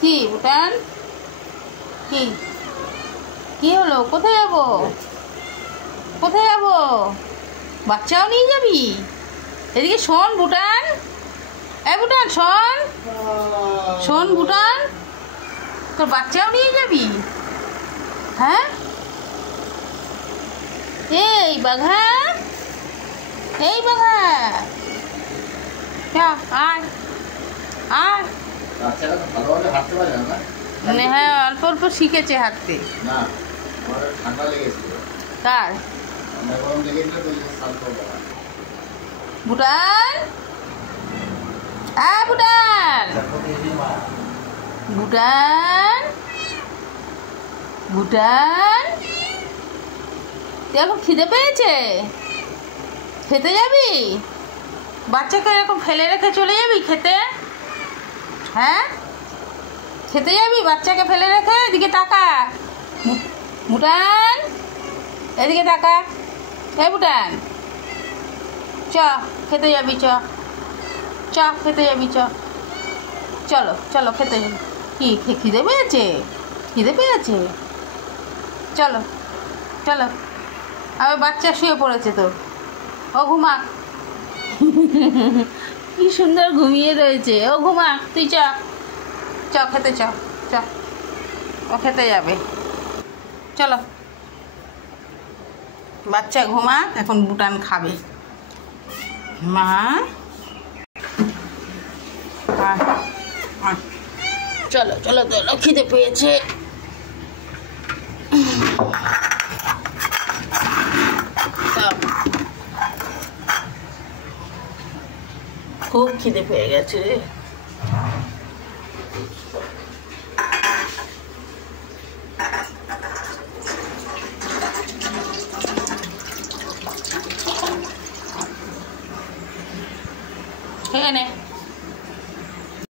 কি ভুটান? কি কি হলো? কোথায় যাবো? কোথায় যাবো? বাচ্চাও নিয়ে যাবি? এদিকে শোন ভুটান, এ ভুটান শোন, শোন ভুটান, তোর বাচ্চাও নিয়ে যাবি? হ্যাঁ, এই বাঘা, এই বাঘা, আয় আয়। হ্যাঁ, অল্প অল্প শিখেছে হাঁটতে। কার? ভুটান, হ্যাঁ ভুটান, ভুটান, ভুটান, তুই এখন খিদে পেয়েছে? খেতে যাবি? বাচ্চাকে এরকম ফেলে রেখে চলে যাবি খেতে? হ্যাঁ, খেতে যাবি বাচ্চাকে ফেলে রেখে? এদিকে তাকা ভুটান, এদিকে তাকা। এই ভুটান, চ খেতে যাবি, চ চ খেতে যাবি, চ চলো চলো খেতে যাবি। কি খিদে পেয়েছে? খিদে পেয়েছে? চলো চলো। আবার বাচ্চা শুয়ে পড়েছে তোর, ও ঘুমাক। কি সুন্দর ঘুমিয়ে রয়েছে, ও ঘুমাক। তুই চ চ খেতে, চ চ, ও খেতে যাবে। চলো, বাচ্চা ঘুমাক, এখন ভুটান খাবে। মা চলো চলো চলো, খিদে পেয়েছে। খুব খিদে পেয়ে গেছে রে। খেয়ে নে।